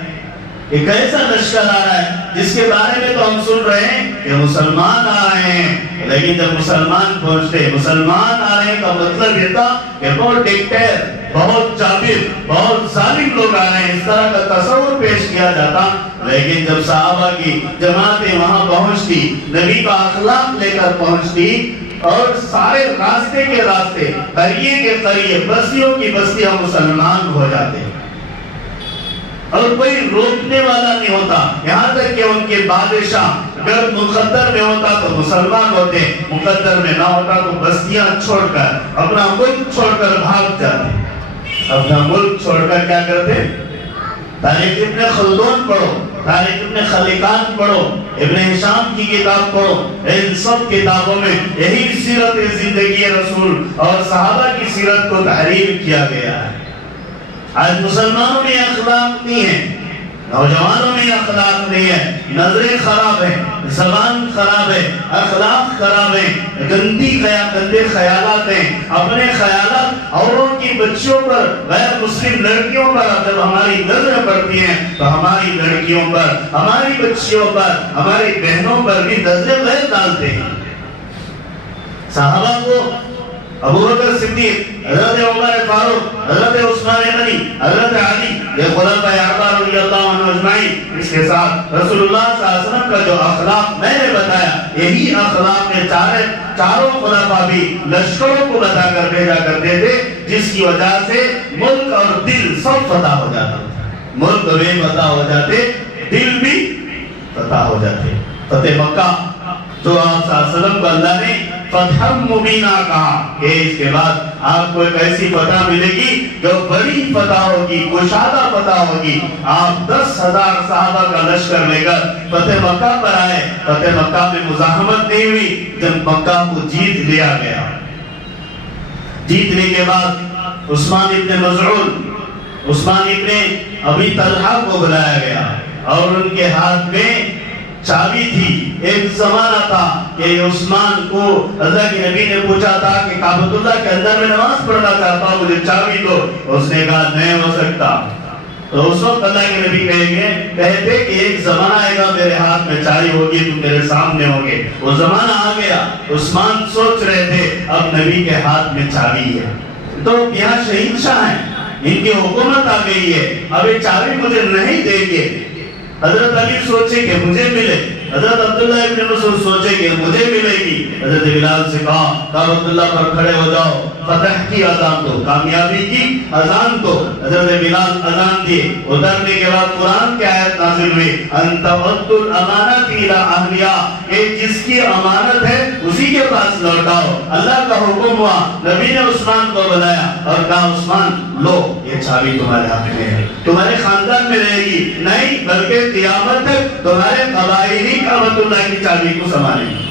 یہ کیسا لشکر آ رہا ہے جس کے بارے میں تو ہم سن رہے ہیں کہ مسلمان آ رہے ہیں، لیکن جب مسلمان پہنچتے مسلمان آ رہے ہیں کا مطلب یہ تھا کہ بہت ڈکٹیر، بہت جابر، بہت ظالم لوگ آ رہے ہیں، اس طرح کا تصور پیش کیا جاتا۔ لیکن جب صحابہ کی جماعتیں وہاں پہنچتی، نبی کا اخلاق لے کر پہنچتی اور سارے راستے کے راستے، قریے کے قریے، بستیوں کی بستیاں مسلمان ہو جاتے اور کوئی روکنے والا نہیں ہوتا، یہاں تک کہ ان کے بادشاہ اگر مقدر میں ہوتا تو مسلمان ہوتے، مقدر میں نہ ہوتا تو بستیاں چھوڑ کر اپنا ملک چھوڑ کر بھاگ جاتے، اپنا ملک چھوڑ کر کیا کرتے؟ تاریخ ابن خلدون پڑھو، تاریخ ابن خلقان پڑھو، ابن ہشام کی کتاب پڑھو، ان سب کتابوں میں یہی سیرت زندگی رسول اور صحابہ کی سیرت کو تحریر کیا گیا ہے۔ آج مسلمانوں میں اخلاق نہیں ہے، نوجوانوں میں اخلاق نہیں ہے، نظریں خراب ہیں، زبان خراب ہے، اخلاق خراب ہے، گندے خیالات ہیں، اپنے خیالات اوروں کی بچیوں پر، غیر مسلم لڑکیوں پر جب ہماری نظریں پڑتی ہیں تو ہماری لڑکیوں پر، ہماری بچیوں پر، ہماری بہنوں پر بھی نظریں غیر ڈالتے ہیں۔ صحابہ کو ابو بکر صدیق، حضرت عمر فاروق، حضرت عثمان غنی، حضرت علی، یہ خلفائے اربعہ رضی اللہ عنہ اجمعین، اس کے ساتھ رسول اللہ صلی اللہ علیہ وسلم کا جو اخلاق میں نے بتایا، یہی اخلاق نے چاروں خلفاء بھی لشکروں کو بتا کر بھیجا کرتے تھے، جس کی وجہ سے ملک اور دل سب فتح ہو جاتا، ملک بھی فتح ہو جاتے، دل بھی فتح ہو جاتے۔ فتح مکہ جو آپ صلی اللہ علیہ وسلم کو اللہ نے فتح مبینہ کہا کہ اس کے بعد آپ کو ایک ایسی فتح ملے گی جو بڑی فتح ہوگی، کشادہ فتح ہوگی۔ آپ 10,000 صحابہ کا لشکر لے کر فتح مکہ پر آئے، فتح مکہ میں مزاحمت نہیں ہوئی، جب مکہ کو جیت لیا گیا، جیتنے کے بعد عثمان ابن مظعون، عثمان ابن ابی طلحہ کو بلایا گیا اور ان کے ہاتھ میں چابی تھی۔ ایک زمانہ تھا کہ عثمان کو اللہ کے نبی نے پوچھا تھا کہ کعبۃ اللہ کے اندر میں نماز پڑھنا چاہتا ہوں، مجھے چابی دو، اس نے کہا نہیں ہو سکتا۔ تو اس وقت اللہ کے نبی کہتے کہ ایک زمانہ آئے گا میرے ہاتھ میں چابی ہوگی، تم میرے سامنے ہوگے۔ وہ زمانہ آ گیا، عثمان سوچ رہے تھے اب نبی کے ہاتھ میں چابی ہے، تو یہاں شہید شاہ ہیں، ان کی حکومت آ گئی ہے، اب یہ چابی مجھے نہیں دیں گے۔ حضرت علی سوچے کہ مجھے ملے، حضرت عبداللہ ابن مسعود سوچے کہ مجھے ملے گی، حضرت بلال سے کہا عبداللہ پر کھڑے ہو جاؤ، فتح کی اذان دو، کامیابی کی اذان دو۔ حضرت بلال اذان دیے، اترنے کے بعد قرآن کی آیت نازل ہوئی، ان تؤدوا الامانۃ الی اہلیہا، کہ جس کی امانت ہے اسی کے پاس لوٹاؤ۔ اللہ کا حکم ہوا، نبی نے عثمان کو بلایا اور کہا عثمان لو یہ چابی تمہارے ہاتھ میں ہے، تمہارے خاندان میں رہے گی، نہیں بلکہ قیامت تک تمہارے قبائلی کعبۃ اللہ کی چابی کو سنبھالیں گے۔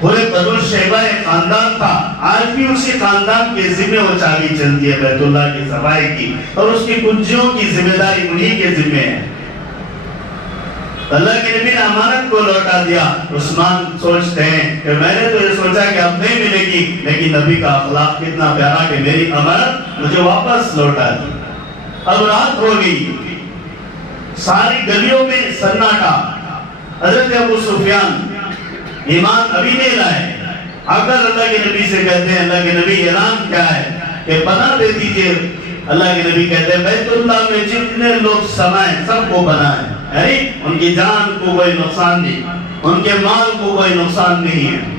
پورے بنو شیبہ ایک خاندان تھا، آج بھی اسی خاندان کے ذمہ وہ چابی چلتی ہے بیت اللہ کی صفائی کی، اور اس کی کنجیوں کی ذمہ داری انہی کے ذمہ ہے۔ اللہ کے نبی نے امانت کو لوٹا دیا۔ عثمان سوچتے ہیں کہ میں نے تو یہ سوچا کہ اب نہیں ملے گی، لیکن نبی کا اخلاق کتنا پیارا کہ میری امانت مجھے واپس لوٹا دی۔ اب رات ہو گئی، ساری گلیوں میں سناٹا۔ حضرت ابو سفیان ایمان ابھی نہیں لائے، آ کر اللہ کے نبی سے کہتے ہیں اللہ کے نبی اعلان کیا ہے کہ پناہ دے دیجئے۔ اللہ کے نبی کہتے ہیں بیت اللہ میں جتنے لوگ سمائیں سب کو بنائیں، یعنی ان کی جان کو کوئی نقصان نہیں، ان کے مال کو کوئی نقصان نہیں ہے۔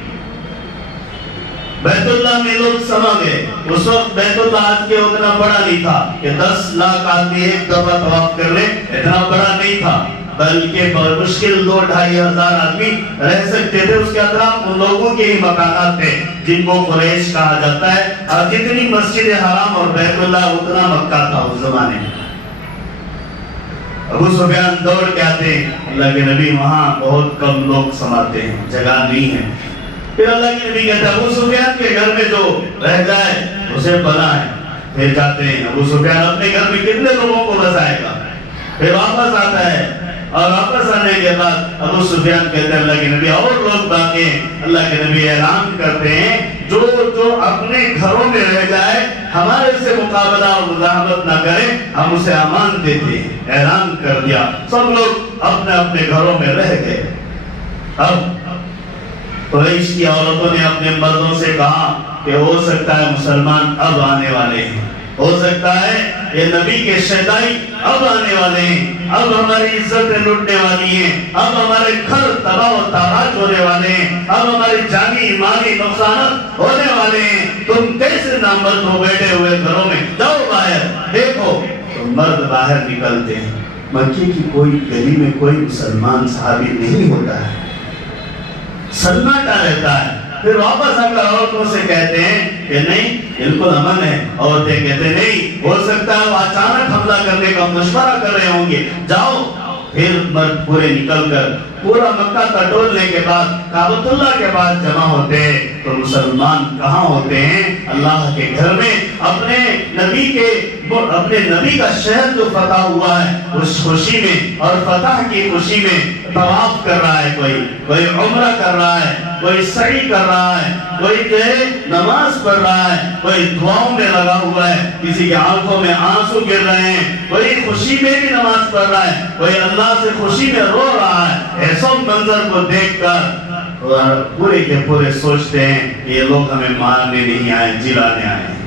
بیت اللہ میں لوگ سما گئے۔ اس وقت بیت اللہ آج کے اتنا بڑا نہیں تھا کہ 10 لاکھ آدمی ایک دفعہ طواف کر لیں، اتنا بڑا نہیں تھا، بلکہ بہت مشکل 2-2.5 ہزار آدمی رہ سکتے تھے۔ اس کے اطراف ان لوگوں کے ہی مکانات تھے جن کو قریش کہا جاتا ہے، اور جتنی مسجد حرام اور بیت اللہ اتنا مکہ تھا اس زمانے میں۔ ابو سفیان دوڑ کے آتے ہیں، اللہ کے نبی وہاں بہت کم لوگ سماتے ہیں، جگہ نہیں ہے۔ پھر اللہ کے نبی کہتے ہیں ابو سفیان کے گھر میں جو رہ جائے اسے بنائے۔ پھر جاتے ہیں، ابو سفیان اپنے گھر میں کتنے لوگوں کو بسائے گا؟ پھر واپس آتا ہے، اور واپس آنے کے بعد ابو سفیان کہتے ہیں اللہ کے نبی اور لوگ باقی ہیں۔ اللہ کے نبی اعلان کرتے ہیں جو اپنے گھروں میں رہ جائے ہمارے سے مقابلہ اور مزاحمت نہ کرے، ہم اسے امان دیتے ہیں۔ اعلان کر دیا، سب لوگ اپنے اپنے گھروں میں رہ گئے۔ اب قریش کی عورتوں نے اپنے مردوں سے کہا کہ ہو سکتا ہے مسلمان اب آنے والے ہیں، ہو سکتا ہے یہ نبی کے شیدائی اب آنے والے ہیں، اب ہماری عزتیں لٹنے والی ہیں، اب ہمارے گھر تباہ و تاراج ہونے والے ہیں، اب ہمارے جانی مالی نقصانات ہونے والے ہیں۔ تم کیسے نامرد ہو بیٹھے ہوئے گھروں میں؟ جاؤ باہر دیکھو۔ تو مرد باہر نکلتے ہیں، مکے کی کوئی گلی میں کوئی مسلمان صحابی نہیں ہوتا ہے، سناٹا رہتا ہے۔ پھر واپس آ کر عورتوں سے کہتے ہیں کہ نہیں بالکل امن ہے۔ عورتیں کہتے ہیں نہیں، ہو سکتا ہے وہ اچانک حملہ کرنے کا مشورہ کر رہے ہوں گے، جاؤ۔ پھر مرد پورے نکل کر پورا مکہ ٹٹولنے کے بعد کعبۃ اللہ کے پاس جمع ہوتے ہیں۔ تو مسلمان کہاں ہوتے ہیں؟ اللہ کے گھر میں، اپنے نبی کا شہر جو فتح ہوا ہے اس خوشی میں، اور فتح کی خوشی میں طواف کر رہا ہے، کوئی عمرہ کر رہا ہے، کوئی سعی کر رہا ہے، کوئی جو ہے نماز پڑھ رہا ہے، کوئی دعاؤں میں لگا ہوا ہے، کسی کی آنکھوں میں آنسو گر رہے ہیں، کوئی خوشی میں بھی نماز پڑھ رہا ہے، کوئی اللہ سے خوشی میں رو رہا ہے۔ ایسا منظر کو دیکھ کر پورے کے پورے سوچتے ہیں یہ لوگ ہمیں مارنے نہیں آئے، جلانے آئے ہیں۔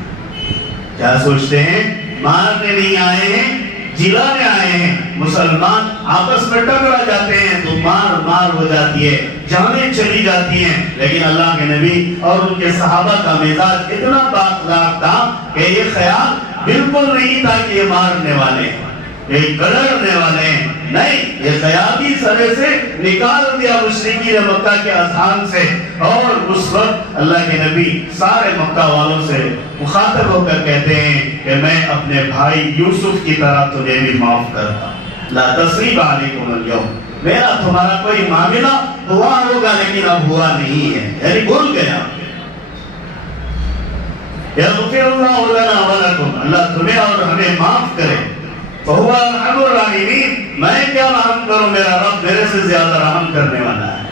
کیا سوچتے ہیں؟ مارنے نہیں آئے ہیں، جلانے آئے ہیں۔ مسلمان آپس میں ٹکرا جاتے ہیں تو مار ہو جاتی ہے، جانیں چلی جاتی ہیں، لیکن اللہ کے نبی اور ان کے صحابہ کا مزاج اتنا بااخلاق تھا کہ یہ خیال بالکل نہیں تھا کہ یہ مارنے والے ہیں، یہ گڑھنے والے ہیں، نہیں، یہ خیالی سرے سے نکال دیا مشرکین مکہ کے اذہان سے۔ اور اس وقت اللہ کے نبی سارے مکہ والوں سے مخاطب ہو کر کہتے ہیں کہ میں اپنے بھائی یوسف کی طرح تجھے بھی معاف کرتا، لا تثریب علیکم اليوم، میرا تمہارا کوئی معاملہ ہوا ہوگا لیکن اب ہوا نہیں ہے، یعنی بھول گیا۔ یغفر اللہ لنا ولکم، اللہ تمہیں اور ہمیں معاف کرے۔ فہو ارحم الراحمین، میں کیا رحم کروں، میرا رب میرے سے زیادہ رحم کرنے والا ہے۔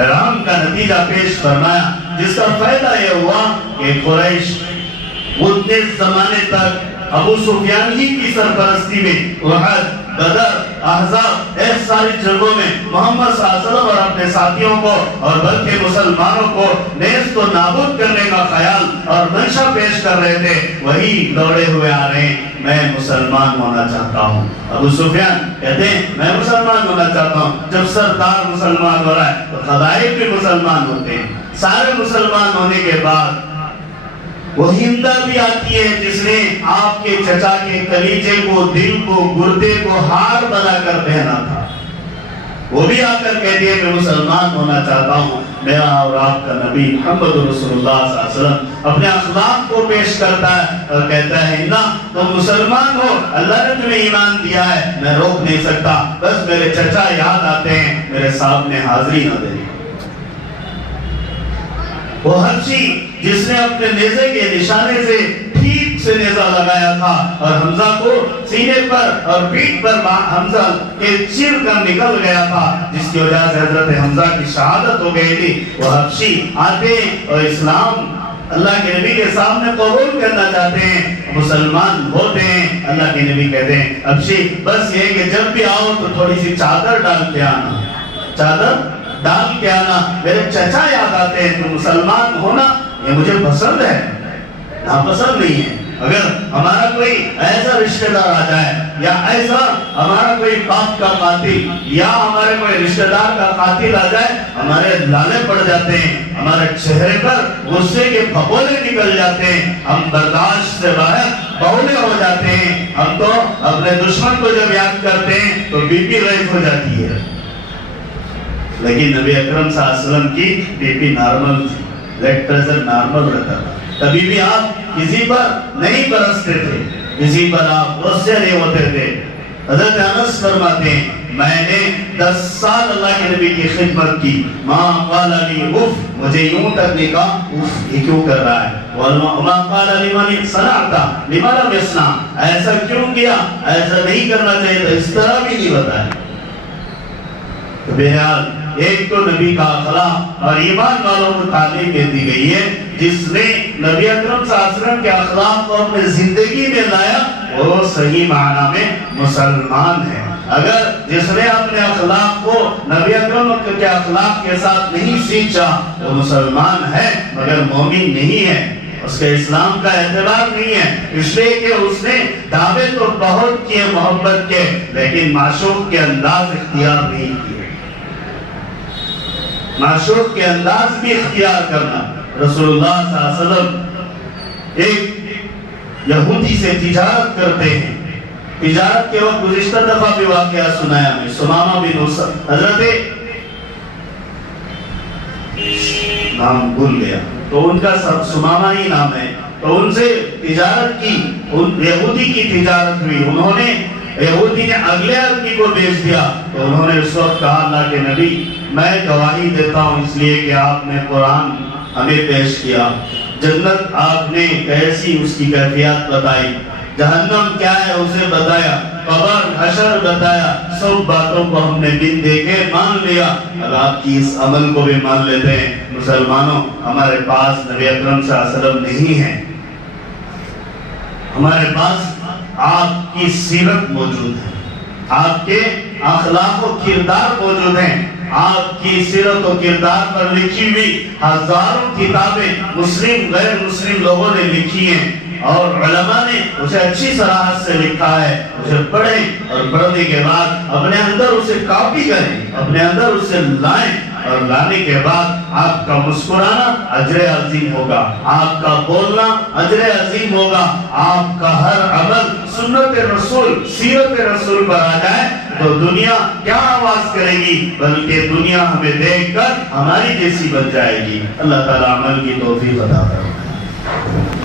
رحم کا نتیجہ پیش فرمایا، جس کا فائدہ یہ ہوا کہ قریش اتنے زمانے تک ابو سفیان ہی کی سرپرستی میں وحد بدر، احزاب، ایسی ساری جنگوں میں محمد صلی اللہ علیہ وسلم اور اپنے ساتھیوں کو اور بلکہ مسلمانوں کو نیست و نابود کرنے کا خیال اور منشا پیش کر رہے تھے، وہی دوڑے ہوئے آ رہے ہیں، میں مسلمان ہونا چاہتا ہوں۔ ابو سفیان کہتے ہیں میں مسلمان ہونا چاہتا ہوں۔ جب سردار مسلمان ہو رہا ہے تو خدائق بھی مسلمان ہوتے ہیں۔ سارے مسلمان ہونے کے بعد وہ ہندہ بھی آتی ہے جس نے آپ کے چچا کے کلیجے کو، دل کو، گردے کو ہار بنا کر پہنا تھا، وہ بھی آ کر کہتی ہے میں مسلمان ہونا چاہتا ہوں۔ میرا اور آپ کا نبی محمد رسول اللہ صلی اللہ علیہ وسلم اپنے اخلاق کو پیش کرتا ہے اور کہتا ہے نا تم مسلمان ہو، اللہ نے تمہیں ایمان دیا ہے، میں روک نہیں سکتا، بس میرے چچا یاد آتے ہیں، میرے سامنے حاضری نہ دے۔ وہ حبشی جس نے اپنے نیزے کے نشانے سے ٹھیک سے نیزہ لگایا تھا اور حمزہ کو سینے پر اور پیٹھ پر حمزہ کے چیر کر نکل گیا تھا، جس کی وجہ سے حضرت حمزہ کی شہادت ہو گئی تھی، وہ حبشی آتے اور اسلام اللہ کے نبی کے سامنے قبول کرنا چاہتے ہیں، مسلمان ہوتے ہیں۔ اللہ کے نبی کہتے ہیں حبشی بس یہ کہ جب بھی آؤ تو تھوڑی سی چادر ڈال کے آنا، چادر ڈال کے آنا، میرے چچا یاد آتے ہیں، تو مسلمان ہونا یہ مجھے پسند ہے، ناپسند نہیں ہے۔ اگر ہمارا کوئی ایسا رشتہ دار آ جائے یا ایسا ہمارا کوئی باپ کا قاتل یا ہمارے کوئی رشتہ دار کا قاتل آ جائے، ہمارے لالے پڑ جاتے ہیں، ہمارے چہرے پر غصے کے پھپولے نکل جاتے ہیں، ہم برداشت سے باہر بولے ہو جاتے ہیں، ہم تو اپنے دشمن کو جب یاد کرتے ہیں تو بی پی ریز ہو جاتی ہے۔ لیکن نبی اکرم صلی اللہ علیہ وسلم کی بی پی نارمل تھی، بلڈ پریشر نارمل رہتا تھا، کبھی بھی آپ کسی پر نہیں برستے تھے، کسی پر آپ غصے نہیں ہوتے تھے۔ حضرت انس فرماتے ہیں میں نے 10 سال اللہ کے نبی کی خدمت کی، ماں قال لی اف، مجھے یوں تک نہیں کہا اف یہ کیوں کر رہا ہے، وما قال لمن صنعت لما لم يصنع، ایسا کیوں کیا، ایسا نہیں کرنا چاہیے تھا، اس طرح بھی نہیں بتایا۔ تو بہرحال ایک تو نبی کا اخلاق اور ایمان والوں کو تعلیم دی گئی ہے، جس نے نبی اکرم صلی اللہ علیہ وسلم کے اخلاق کو اپنے زندگی میں لایا وہ صحیح معنی میں مسلمان ہے۔ اگر جس نے اپنے اخلاق کو نبی اکرم کے اخلاق کے ساتھ نہیں سیکھا وہ مسلمان ہے مگر مومن نہیں ہے، اس کے اسلام کا اعتبار نہیں ہے، اس لیے کہ اس نے دعوے تو بہت کیے محبت کے، لیکن معشوق کے انداز اختیار نہیں کیے۔ معشوق کے انداز بھی اختیار کرنا۔ رسول اللہ صلی اللہ علیہ وسلم ایک یہودی سے تجارت کرتے ہیں، تجارت کے وقت گزشتہ دفعہ بھی واقعہ سنایا میں، سمامہ بن حسن، حضرت نام بھول گیا تو ان کا سمامہ ہی نام ہے، تو ان سے تجارت کی، یہودی کی تجارت ہوئی، انہوں نے یہودی نے اگلے آدمی کو بیچ دیا، تو انہوں نے اس وقت کہا اللہ کے نبی میں گواہی دیتا ہوں اس لیے کہ آپ نے قرآن ہمیں پیش کیا، جنت آپ نے کیسی اس کی کیفیت بتائی، جہنم کیا ہے اسے بتایا، قبر حشر بتایا، سب باتوں کو ہم نے بن دیکھے مان لیا، اب آپ کی اس عمل کو بھی مان لیتے ہیں۔ مسلمانوں ہمارے پاس نبی اکرم صلی اللہ علیہ وسلم نہیں ہے، ہمارے پاس آپ کی سیرت موجود ہے، آپ کے اخلاق و کردار موجود ہیں، آپ کی سیرت و کردار پر لکھی ہوئی ہزاروں کتابیں مسلم غیر مسلم لوگوں نے لکھی ہیں، اور علماء نے اسے اچھی صراحت سے لکھا ہے، اسے پڑھیں اور پڑھنے کے بعد اپنے اندر اسے کاپی کریں، اپنے اندر اسے لائیں، اور لانے کے بعد آپ کا مسکرانا اجر عظیم ہوگا، آپ کا بولنا اجر عظیم ہوگا، آپ کا ہر عمل سنت رسول سیرت رسول پر آ جائے تو دنیا کیا آواز کرے گی، بلکہ دنیا ہمیں دیکھ کر ہماری جیسی بن جائے گی۔ اللہ تعالیٰ عمل کی توفیق عطا فرمائے۔